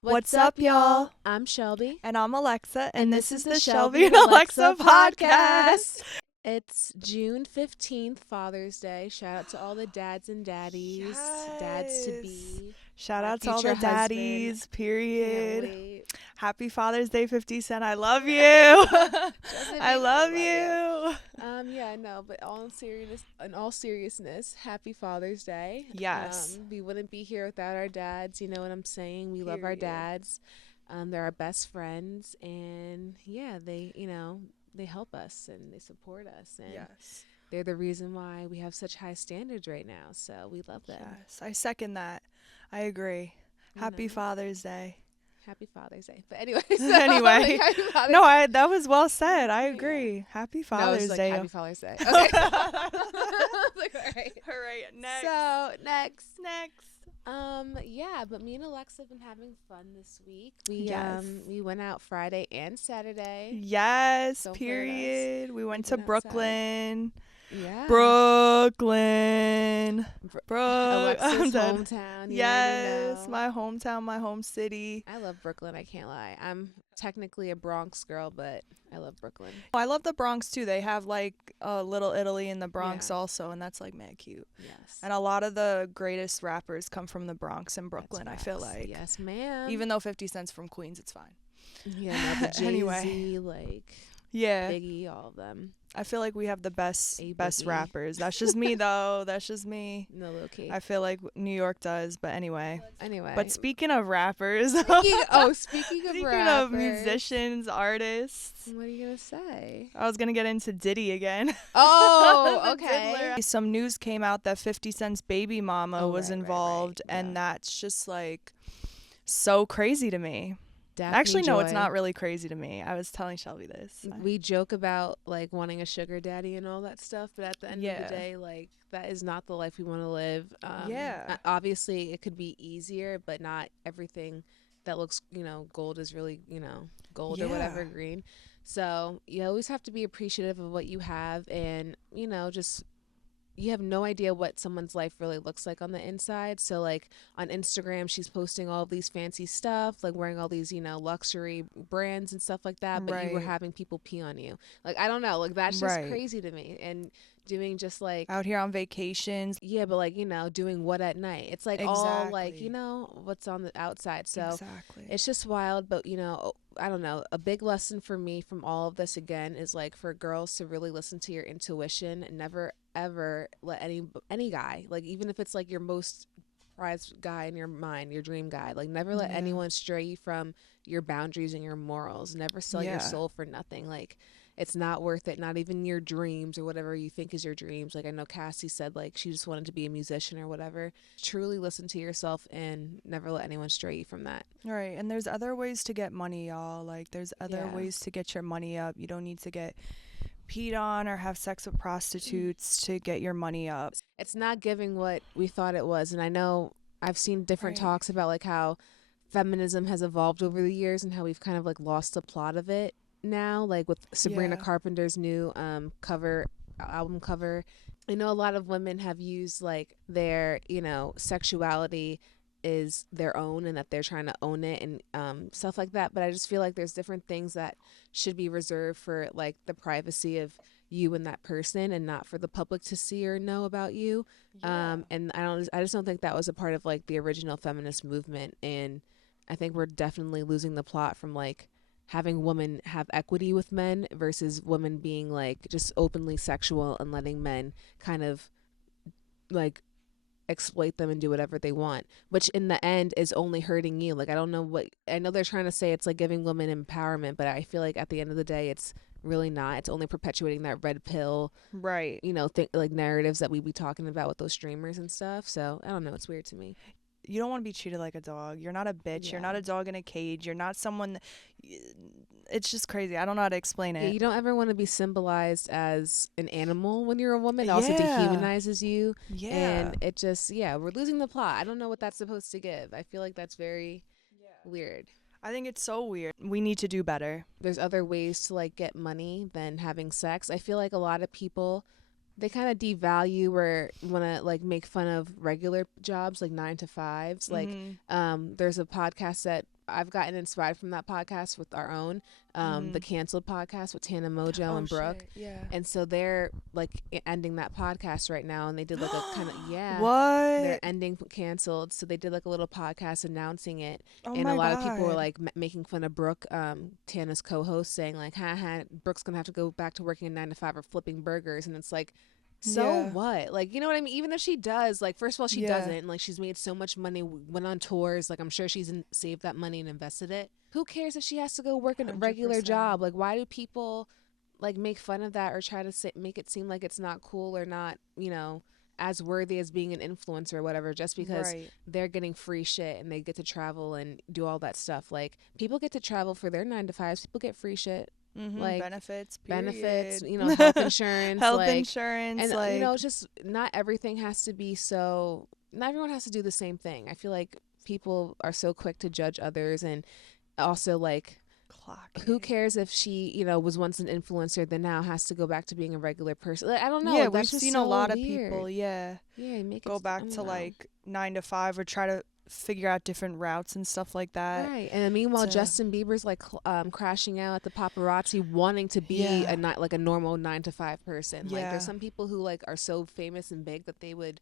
What's up, y'all? I'm Shelby. And I'm Alexa, and this is the Shelby Shelby and Alexa podcast. It's June 15th, Father's Day. Shout out to all the dads and daddies, dads to be. Shout out to all the daddies, period. Can't wait. Happy Father's Day, 50 Cent. I love you. I love you. Yeah, no, but in all seriousness, happy Father's Day. Yes. We wouldn't be here without our dads. You know what I'm saying? We love our dads. They're our best friends, and yeah, they help us and they support us, and they're the reason why we have such high standards right now. So we love them. Yes, I second that. I agree. Happy Father's Day. Happy Father's Day. But anyway, anyway, no, that was well said. I agree. Yeah. Happy Father's Day. Happy Father's Day. Okay. All right. Next. So next. Yeah, but me and Alexa have been having fun this week. We went out Friday and Saturday. Yes, period. We went to Brooklyn. Yeah. Brooklyn. Alexa's hometown. Yes, my hometown, my home city. I love Brooklyn, I can't lie. I'm technically a Bronx girl, but I love Brooklyn. I love the Bronx too. They have like a Little Italy in the Bronx also, and that's like mad cute. Yes. And a lot of the greatest rappers come from the Bronx and Brooklyn, I feel like. Yes, ma'am. Even though 50 Cent's from Queens, it's fine. Yeah, no, the Jay-Z, anyway. Biggie, all of them. I feel like we have the best rappers. That's just me though. That's just me. No, low-key. I feel like New York does, but anyway. But speaking of rappers. Speaking of musicians, artists. What are you gonna say? I was gonna get into Diddy again. Oh, okay. Some news came out that 50 Cent's baby mama was involved, and that's just like so crazy to me. Actually, no, it's not really crazy to me. I was telling Shelby this. We joke about like wanting a sugar daddy and all that stuff, but at the end of the day, like that is not the life we want to live. Obviously, it could be easier, but not everything that looks, gold is really, gold or whatever, green. So you always have to be appreciative of what you have, and just. You have no idea what someone's life really looks like on the inside. So like on Instagram, she's posting all of these fancy stuff, like wearing all these, luxury brands and stuff like that. But you were having people pee on you. Like, I don't know. Like, that's just crazy to me. And doing just like out here on vacations. Yeah, but like, doing what at night? It's like all like, what's on the outside. So it's just wild. But, I don't know. A big lesson for me from all of this again is like for girls to really listen to your intuition and never ever let any guy, like even if it's like your most prized guy in your mind, your dream guy, like never let anyone stray you from your boundaries and your morals. Never sell your soul for nothing. Like it's not worth it. Not even your dreams or whatever you think is your dreams. Like I know Cassie said like she just wanted to be a musician or whatever. Truly listen to yourself and never let anyone stray you from that. Right. And there's other ways to get money, y'all. Like there's other ways to get your money up. You don't need to get peed on or have sex with prostitutes to get your money up. It's not giving what we thought it was. And I know I've seen different talks about like how feminism has evolved over the years and how we've kind of like lost the plot of it now, like with Sabrina Carpenter's new album cover. I know a lot of women have used like their sexuality is their own and that they're trying to own it and stuff like that, but I just feel like there's different things that should be reserved for like the privacy of you and that person and not for the public to see or know about you. And I just don't think that was a part of like the original feminist movement, and I think we're definitely losing the plot from like having women have equity with men versus women being like just openly sexual and letting men kind of like exploit them and do whatever they want, which in the end is only hurting you. Like I know they're trying to say it's like giving women empowerment, but I feel like at the end of the day it's really not. It's only perpetuating that red pill like narratives that we be talking about with those streamers and stuff. So I don't know, it's weird to me. You don't want to be treated like a dog. You're not a bitch. You're not a dog in a cage. You're not someone. It's just crazy. I don't know how to explain it. You don't ever want to be symbolized as an animal when you're a woman. It also dehumanizes you. Yeah. And it just, we're losing the plot. I don't know what that's supposed to give. I feel like that's very weird. I think it's so weird. We need to do better. There's other ways to like get money than having sex. I feel like a lot of people they kind of devalue or want to like make fun of regular jobs like 9 to 5s. Like there's a podcast that I've gotten inspired from that podcast with our own, the Canceled podcast with Tana Mojo and Brooke. Shit. Yeah. And so they're like ending that podcast right now, and they did like a kind of What? they're ending Canceled, so they did like a little podcast announcing it. Oh and my a lot God. of people were like making fun of Brooke, Tana's co-host, saying like, haha, Brooke's gonna have to go back to working a 9 to 5 or flipping burgers. And it's like, so what? Like, you know what I mean? Even if she does, like, first of all, she doesn't. And, like, she's made so much money, went on tours. Like, I'm sure she's saved that money and invested it. Who cares if she has to go work a regular job? Like, why do people, like, make fun of that or try to make it seem like it's not cool or not, you know, as worthy as being an influencer or whatever, just because they're getting free shit and they get to travel and do all that stuff. Like, people get to travel for their 9 to 5s. People get free shit. Like benefits, you know, health insurance, insurance, and like, you know, it's just not everything has to be so. Not everyone has to do the same thing. I feel like people are so quick to judge others, and also like, who cares if she, you know, was once an influencer, then now has to go back to being a regular person? Like, I don't know. Yeah, like, we've seen a lot of people. Make go back to like 9 to 5 or try to figure out different routes and stuff like that. Right. And then meanwhile, Justin Bieber's like crashing out at the paparazzi, wanting to be like a normal 9 to 5 person. Like, there's some people who like are so famous and big that they would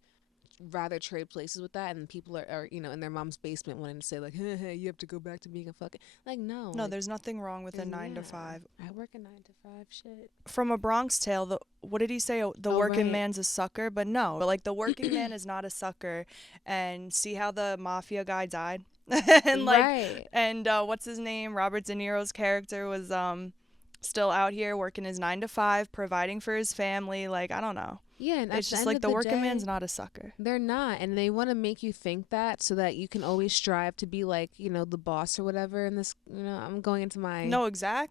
rather trade places with that, and people are you know, in their mom's basement wanting to say like, hey, you have to go back to being a fucking, like, no, like, there's nothing wrong with a 9 to 5. I work a 9 to 5 shit. From A Bronx Tale, what did he say? The working man's a sucker, but no, like, the working man is not a sucker. And see how the mafia guy died. And like, and what's his name, Robert De Niro's character was still out here working his 9 to 5, providing for his family. Like, I don't know. Yeah, and it's just like the working man's not a sucker. They're not, and they want to make you think that so that you can always strive to be like, you know, the boss or whatever. And this, you know, I'm going into my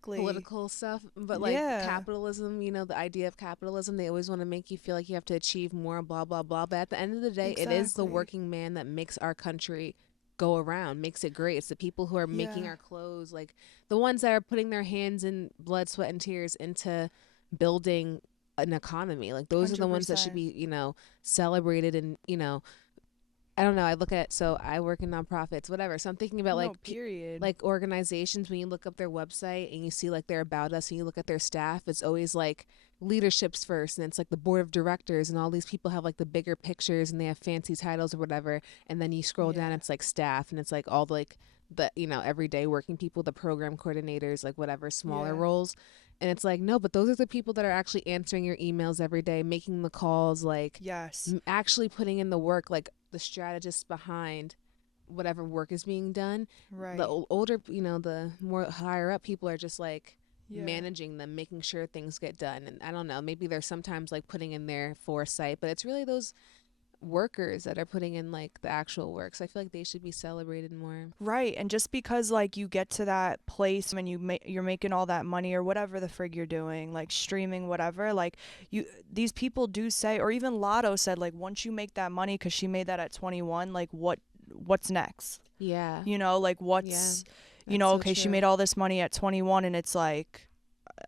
political stuff, but like capitalism, you know, the idea of capitalism, they always want to make you feel like you have to achieve more, blah blah blah. But at the end of the day, it is the working man that makes our country go around, makes it great. It's the people who are making our clothes, like the ones that are putting their hands in blood, sweat, and tears into building an economy. Like, those 100%. Are the ones that should be, you know, celebrated. And, you know, I don't know, I work in nonprofits, whatever, so I'm thinking about like like organizations. When you look up their website and you see like their about us and you look at their staff, it's always like leaderships first, and it's like the board of directors, and all these people have like the bigger pictures and they have fancy titles or whatever, and then you scroll down, it's like staff, and it's like all like the, you know, everyday working people, the program coordinators, like whatever smaller roles. And it's like, no, but those are the people that are actually answering your emails every day, making the calls, like actually putting in the work, like the strategists behind whatever work is being done. Right. The older, you know, the more higher up people are just like managing them, making sure things get done. And I don't know, maybe they're sometimes like putting in their foresight, but it's really those workers that are putting in like the actual work. So I feel like they should be celebrated more. Right. And just because like you get to that place and you're making all that money or whatever the frig you're doing, like streaming, whatever, like these people do say, or even Lotto said, like, once you make that money, because she made that at 21, like what's next? Yeah. You know, like what's, you know, okay, she made all this money at 21, and it's like,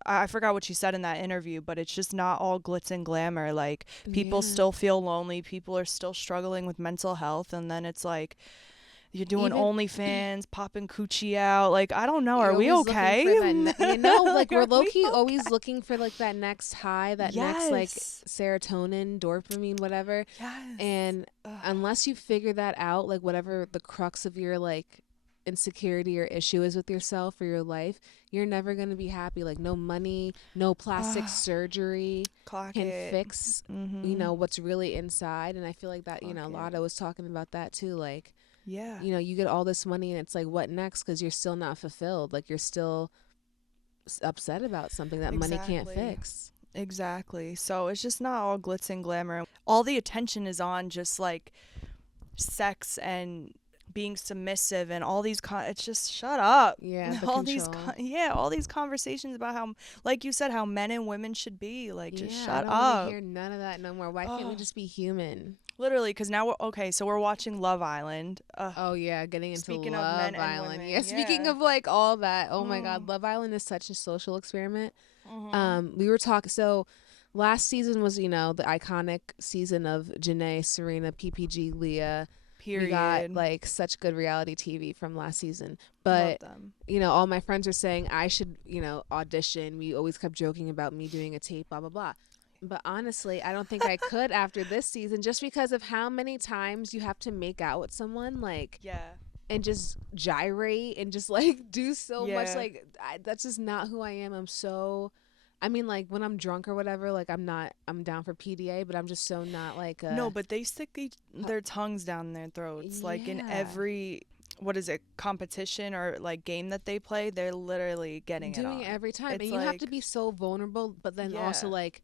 I forgot what she said in that interview, but it's just not all glitz and glamour. Like, people still feel lonely. People are still struggling with mental health. And then it's like, you're doing OnlyFans, popping coochie out. Like, I don't know. Are we okay? You know, like, we're low-key always looking for, like, that next high, that next, like, serotonin, dopamine, whatever. Yes. And unless you figure that out, like, whatever the crux of your, like, insecurity or issue is with yourself or your life, you're never going to be happy. Like, no money, no plastic surgery can fix you know, what's really inside. And I feel like that, you know, Lotto was talking about that too. Like, you know, you get all this money and it's like, what next? Because you're still not fulfilled. Like, you're still upset about something that money can't fix. Exactly. So it's just not all glitz and glamour. All the attention is on just like sex and being submissive and all these it's just shut up. All these all these conversations about how, like you said, how men and women should be, like, just shut up. I don't hear none of that no more. Why can't we just be human? Literally, because now we're watching Love Island. Getting into Love Island. Speaking of like all that, oh my God, Love Island is such a social experiment. We were talking, so last season was, you know, the iconic season of Janae, Serena, PPG, Leah, we got Period. like such good reality TV from last season. Love But them. all my friends are saying I should, audition. We always kept joking about me doing a tape, blah blah blah. But honestly, I don't think I could after this season, just because of how many times you have to make out with someone, like, Yeah. and just gyrate and just like do so much. Yeah. Like, that's just not who I am. I mean, like, when I'm drunk or whatever, like, I'm down for PDA, but I'm just so not like No, a, but they stick their tongues down their throats. Like in yeah, every, what is it, competition or like game that they play, they're literally getting it doing it on. every time. It's And you have to like, be so vulnerable, but then also yeah. like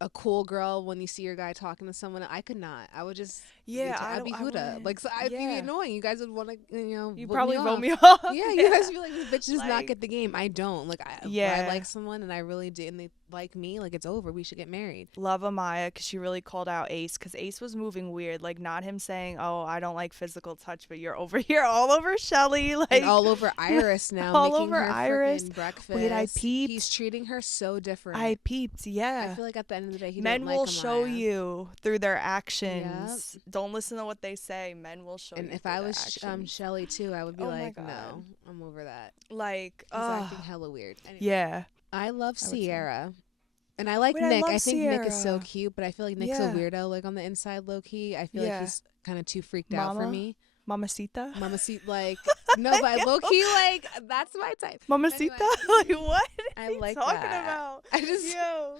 a cool girl when you see your guy talking to someone. I could not. I would just Yeah, I'd be I Huda. wouldn't. Like, so I'd be Yeah. annoying. You guys would want to, You vote me probably vote off. me off. Yeah, you Yeah. guys be like, this bitch does not get Like, the game. I don't. Like, I yeah. like someone and I really do, and they like me. Like, it's over. We should get married. Love Amaya because she really called out Ace because Ace was moving weird. Like, not him saying, oh, I don't like physical touch, but you're over here all over Shelly. Like, And all over Iris now, all making over her Iris. freaking breakfast. Wait, I peeped. He's treating her so different. I peeped, I yeah. feel like at the end of the day, he Men didn't will like show Amaya. you through their Yep. actions. Don't listen to what they say. Men will show And you if through I their was actions. Shelly too, I would be Oh my like, God. no, I'm over that. Like, He's acting hella weird. Anyway, yeah. I love I would say. Sierra. And I like Wait, I Nick. love I think Nick is so Sierra. cute, but I feel like Nick's Yeah. a weirdo, like on the inside, low key. I feel like Yeah. he's kind of too freaked out for Mama? me. Mamacita? Mama see, like, no, but low key, like, that's my type. Mamacita? Anyway, Like, what I are you like talking that. about? I just, Yo.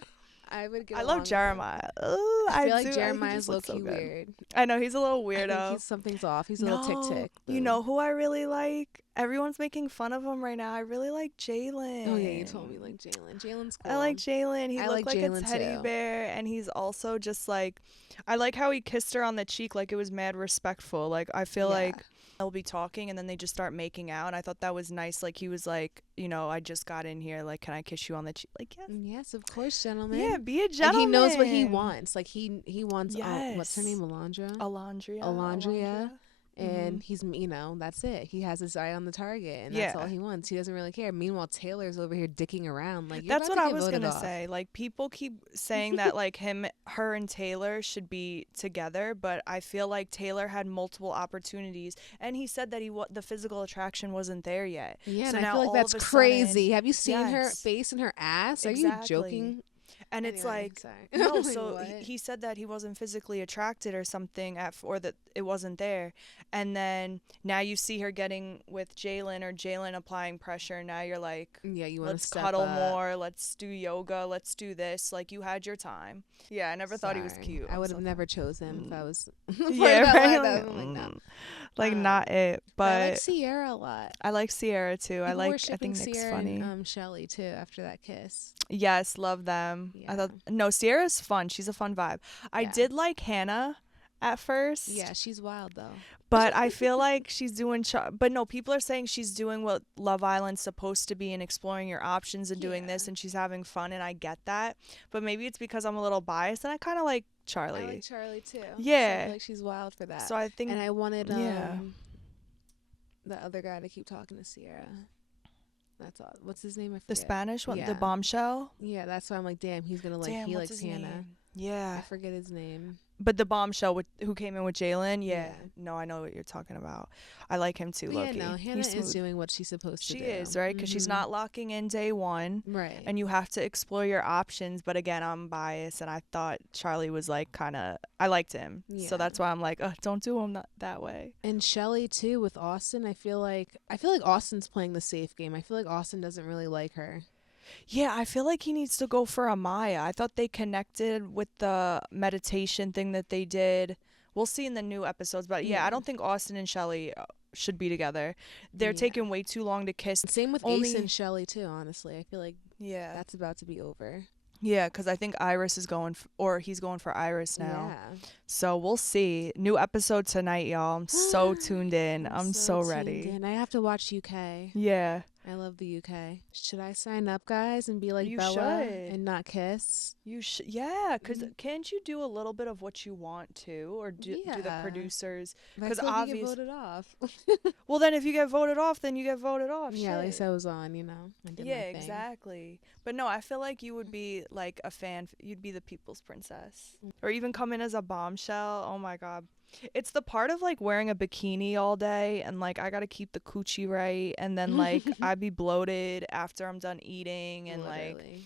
I would get I along love with him. Jeremiah. Ugh, I feel like do. He Jeremiah's just low looks key so good. weird. I know, he's a little I think weirdo. something's off. He's a little tick tick. You know who I really like? Everyone's making fun of him right now. I really like Jalen. Oh yeah, you told me like Jalen. Jalen's cool. I like Jalen. He I looked like like a Jalen teddy too. bear, and he's also just like, I like how he kissed her on the cheek, like it was mad respectful. Like I feel Yeah. like they'll be talking, and then they just start making out, and I thought that was nice. Like he was like, I just got in here. Like, can I kiss you on the cheek? Like, yes. Yes, of course, gentlemen. Yeah, be a And gentleman. he knows what he wants. Like he wants. What's her Yes. name? Alondra. Alondria. Alondria. And Mhm. he's, that's it. He has his eye on the target, and that's all he wants. He doesn't really care. Meanwhile, Taylor's over here dicking around. Like, That's what I was gonna off. say. Like people keep saying that like her and Taylor should be together, but I feel like Taylor had multiple opportunities, and he said that the physical attraction wasn't there yet. Yeah, So and I now feel like all that's of a crazy. sudden- Have you seen her Yes. face and her ass? Are Exactly. you joking? And it's Anyway, like sorry. no, Like, so what? he said that he wasn't physically attracted or something or that it wasn't there, and then now you see her getting with Jalen or Jalen applying pressure, and now you're like, Yeah, you want to let's step cuddle up. more, let's do yoga, let's do this. Like you had your time. Yeah, I never thought he was Sorry. cute. I I'm would so have never chose him if I was part yeah, of that right. lineup. Like, I'm like, no. like not it, but I like Sierra a lot. I like Sierra too. People were I shipping think Nick's Sierra funny. and Shelly too after that kiss. Yes, love them. I Yeah. thought no, Sierra's fun. She's a fun vibe. I Yeah. did like Hannah at first. Yeah, she's wild though. But I feel like she's doing but no, people are saying she's doing what Love Island's supposed to be and exploring your options and doing this, Yeah. and she's having fun, and I get that. But maybe it's because I'm a little biased and I kind of like Charlie. I like Charlie too. Yeah. So I feel like she's wild for that. So I think and I wanted yeah. the other guy to keep talking to Sierra. That's all. What's his name? I forget. the Spanish one, Yeah. the bombshell. Yeah, that's why I'm like, damn, he's gonna like. Damn, he what's likes his Hannah. name? Yeah. I forget his name. But the bombshell who came in with Jalen, yeah. Yeah. No, I know what you're talking about. I like him too, But yeah, Loki. no, Hannah He's is smooth. doing what she's supposed to She do. is, right? Because she's Mhm. not locking in day one. Right. And you have to explore your options. But again, I'm biased, and I thought Charlie was like kind of, I liked him. Yeah. So that's why I'm like, don't do him that way. And Shelly too with Austin. I feel like Austin's playing the safe game. I feel like Austin doesn't really like her. Yeah, I feel like he needs to go for Amaya. I thought they connected with the meditation thing that they did. We'll see in the new episodes. But yeah, Yeah. I don't think Austin and Shelly should be together. They're Yeah. taking way too long to kiss. Same with Only- Ace and Shelly too. Honestly, I feel like Yeah. that's about to be over. Yeah, because I think Iris is going, or he's going for Iris now. Yeah. So we'll see. New episode tonight, y'all. I'm so tuned in. I'm so tuned ready. in. I have to watch UK. Yeah. I love the UK. Should I sign up, guys, and be like You Bella should. and not kiss? You should. Yeah, because Mhm. can't you do a little bit of what you want to, or do the Yeah. producers? But I 'Cause feel like you get obvious- voted off. Well, then if you get voted off, then you get voted off. Yeah, at Shit. least I was on. I did Yeah, my thing. exactly. But no, I feel like you would be like a fan. You'd be the people's princess, or even come in as a bombshell. Oh my god. It's the part of like wearing a bikini all day and like I gotta keep the coochie right, and then like I be bloated after I'm done eating, and like Literally.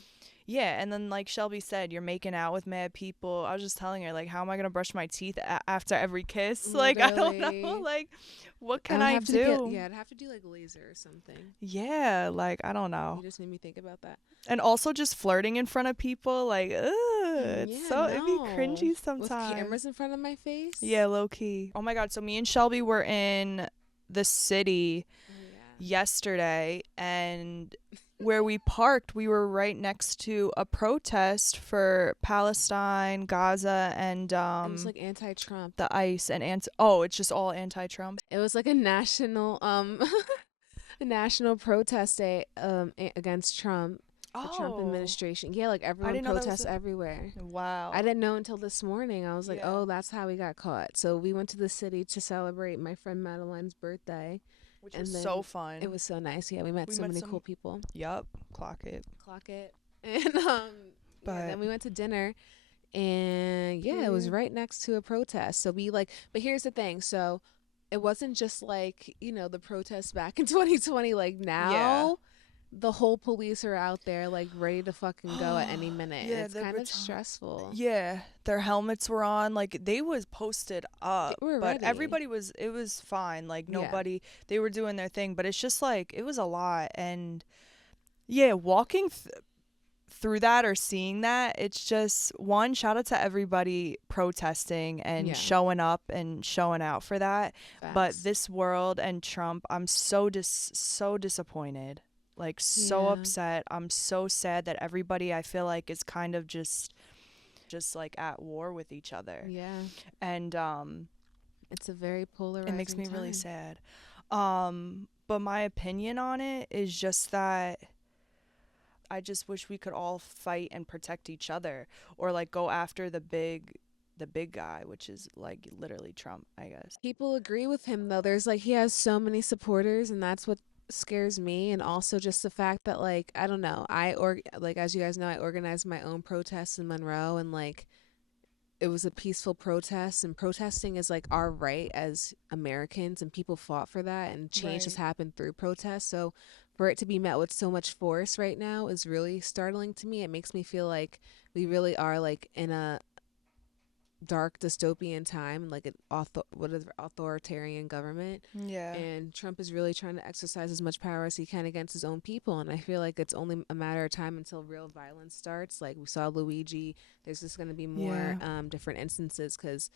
yeah, and then like Shelby said, you're making out with mad people. I was just telling her like, how am I gonna brush my teeth after every kiss? Like I don't know, Literally. like what I can would I have to get, do? yeah, I'd have to do like laser or something. Yeah, like I don't You know. just made me think about that. And also just flirting in front of people, like, ugh, Yeah, it'd be no. cringy With sometimes. cameras in front of my face? Yeah, low key. Oh my God. So me and Shelby were in the city Oh, yeah. yesterday, and where we parked, we were right next to a protest for Palestine, Gaza, and It was like anti-Trump. the ICE and oh, it's just all anti-Trump. It was like a national a national protest day against Trump, the Trump Oh, administration. Yeah, like I everyone didn't know that was protests everywhere. I wow. didn't know until this morning. I was like, Yeah, "Oh, that's how we got caught." So we went to the city to celebrate my friend Madeline's birthday, which was and so then it fun. was so nice. Yeah, we met We so met many cool some. people. Yup, clock it. Clock it. And yeah, But then we went to dinner, and yeah, it was period. right next to a protest. So we like, but here's the thing. So it wasn't just like, the protests back in 2020. Like Yeah. now, the whole police are out there like ready to fucking go at any minute, and Yeah, it's the kind of baton. stressful. Yeah, their helmets were on. Like they was posted They up, were but ready. everybody was. It was fine. Like Yeah. nobody. They were doing their thing, but it's just like it was a lot. And yeah, walking through that or seeing that, it's just one shout out to everybody protesting and Yeah. showing up and showing out for that. But Facts. this world and Trump, I'm so disappointed. Like so Yeah. upset. I'm so sad that everybody I feel like is kind of just like at war with each other. Yeah. And It's a very it makes polarizing me really time. sad. But my opinion on it is just that I just wish we could all fight and protect each other, or like go after the big guy, which is like literally Trump, I guess. People agree with him though. There's like he has so many supporters, and that's what scares me. And also just the fact that like I don't know, like as you guys know, I organized my own protests in Monroe, and like it was a peaceful protest, and protesting is like our right as Americans, and people fought for that, and change has Right. happened through protest. So for it to be met with so much force right now is really startling to me. It makes me feel like we really are like in a dark dystopian time, like an authoritarian government, Yeah. and Trump is really trying to exercise as much power as he can against his own people. And I feel like it's only a matter of time until real violence starts. Like we saw Luigi, there's just going to be more Yeah. different instances because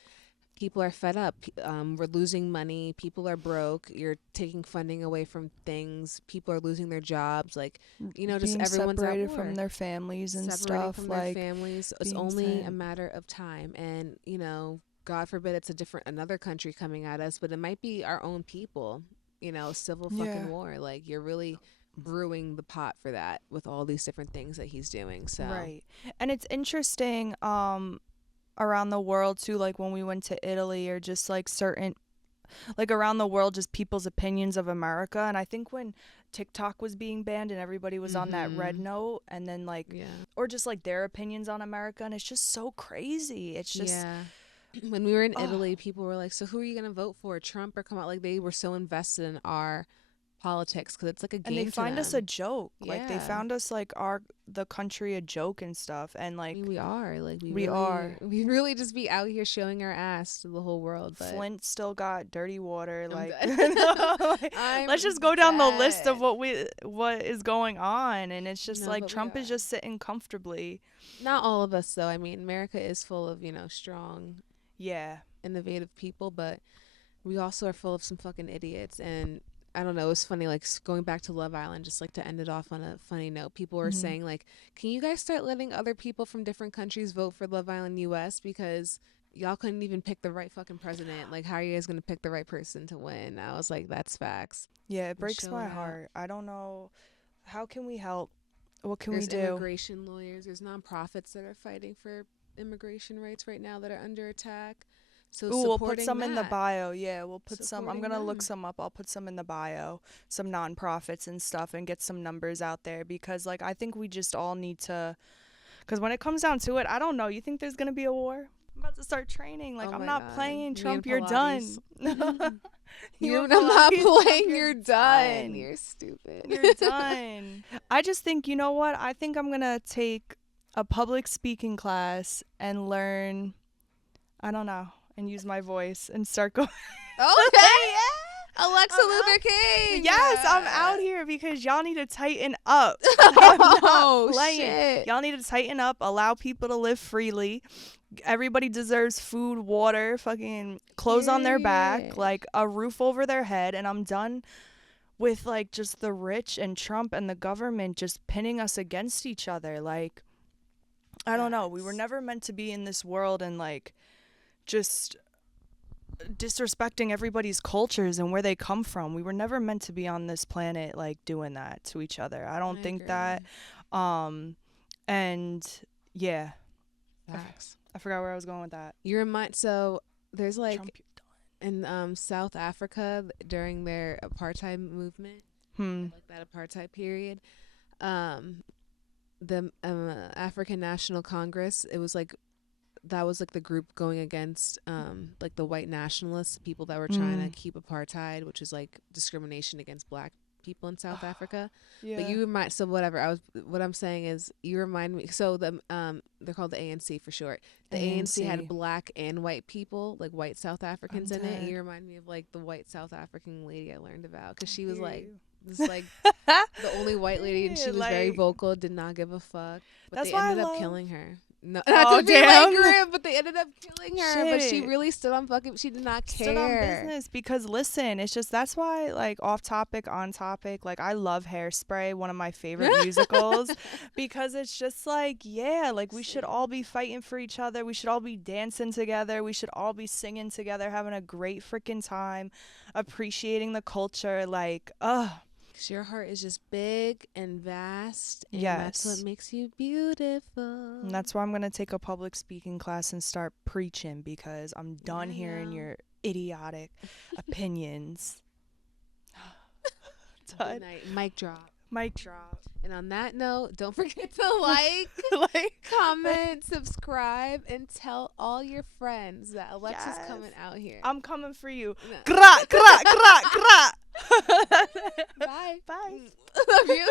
people are fed up. We're losing money. People are broke. You're taking funding away from things. People are losing their jobs. Like, just Being everyone's at separated from war, their families and separating stuff, from their like families. It's being only a sent. matter of time. And, God forbid it's another country coming at us, but it might be our own people, civil fucking Yeah. war. Like, you're really brewing the pot for that with all these different things that he's doing. So, Right. And it's interesting around the world too, like when we went to Italy, or just like certain like around the world, just people's opinions of America. And I think when TikTok was being banned and everybody was on that red mm-hmm. note, and then like, Yeah. or just like their opinions on America, and it's just so crazy. It's just, Yeah. When we were in oh, Italy, people were like, "So who are you gonna vote for, Trump or come out?" Like they were so invested in our politics because it's like a and they game to find us a them. joke. Like they Yeah, found us like the country a joke and stuff. And I mean like we are like we are. we really just be out here showing our ass to the whole world. But Flint still got dirty water. I'm Like, dead. like, let's just I'm go down the list of dead. what is going on, and it's just No, like but we Trump is are. just sitting comfortably. Not all of us though. I mean, America is full of strong, Yeah. innovative people, but we also are full of some fucking idiots. And I don't know, it's funny, like going back to Love Island, just like to end it off on a funny note. People were Hmm. saying, like, can you guys start letting other people from different countries vote for Love Island US? Because y'all couldn't even pick the right fucking president. Like, how are you guys going to pick the right person to win? I was like, that's facts. Yeah, it We breaks show my it out. heart. I don't know. How can we help? What can we There's do? immigration lawyers, there's nonprofits that are fighting for immigration rights right now that are under attack. So Ooh, we'll put supporting some in the that, bio. Yeah, we'll put some. I'm supporting gonna look them. some up. I'll put some in the bio, some nonprofits and stuff, and get some numbers out there, because, like, I think we just all need to. Because when it comes down to it, I don't know. You think there's gonna be a war? about to start training. Like, Oh I'm my not God. playing. Me Trump, and you're done. Pilates. You I'm and not Pilates, Trump, playing. You're done. You're stupid. You're done. I just think, you know what? I think I'm going to take a public speaking class and learn, I don't know, and use my voice and start going. Okay. Yeah. Alexa I'm Luther out. King. Yes, I'm out here because y'all need to tighten up. I'm not Oh, playing. shit. Y'all need to tighten up, allow people to live freely. Everybody deserves food, water, fucking clothes on their back, Period. like a roof over their head, and I'm done with like just the rich and Trump and the government just pinning us against each other. Like, I don't know. We were never meant to be in this world and like just disrespecting everybody's cultures and where they come from. We were never meant to be on this planet like doing that to each other. I don't think agree. that. And yeah, Facts. I forgot where I was going with that. You remind so there's like Trump, in South Africa during their apartheid movement, like that apartheid period, the African National Congress, it was like that was like the group going against like the white nationalists, people that were trying to keep apartheid, which is like discrimination against black people in South Africa. Yeah. But you remind what I'm saying is you remind me, so they're called the ANC for short. The ANC had black and white people, like white South Africans in it. You remind me of like the white South African lady I learned about, because she was like this like the only white lady, and she was very vocal, did not give a fuck, but they ended up killing her. No, not to be like grim, but they ended up killing her. Shit. But she really stood on fucking. She did not care. Stood on business, because listen, it's just, that's why, like, off topic, on topic, like, I love Hairspray, one of my favorite musicals, because it's just like, yeah, like, we should all be fighting for each other. We should all be dancing together. We should all be singing together, having a great freaking time, appreciating the culture. Like, your heart is just big and vast, and that's what makes you beautiful. And that's why I'm going to take a public speaking class and start preaching, because I'm done hearing your idiotic opinions. Good night. Mic drop. Mic drop. And on that note, don't forget to like, comment, subscribe, and tell all your friends that Alexa's coming out here. I'm coming for you. No. Gra, gra, gra, gra. Bye. Bye. Love you.